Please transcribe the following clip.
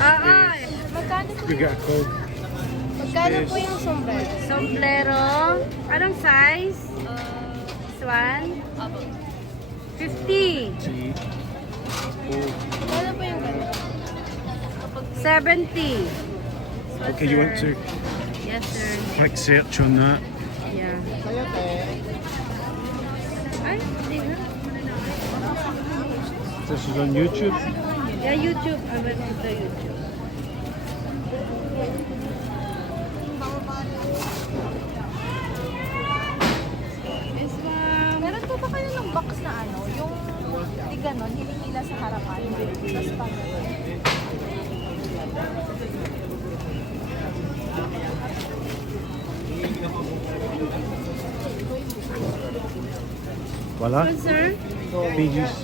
Ay, Magkano po, We got a Coke. magkano po yung sombrero? sombrero. Anong size? This one? 50. Tea. Coke. Magkano po yung gano'n? 70. Okay, you want to Yes, sir. click search on that? Yeah. Ay, hindi nga. This is on YouTube. Yeah, YouTube. I went to the YouTube. This one. Meron po ba kayo ng box na ano? Yung di ganon, hinihila sa harapan. Tapos pag Voila. One, sir. BGC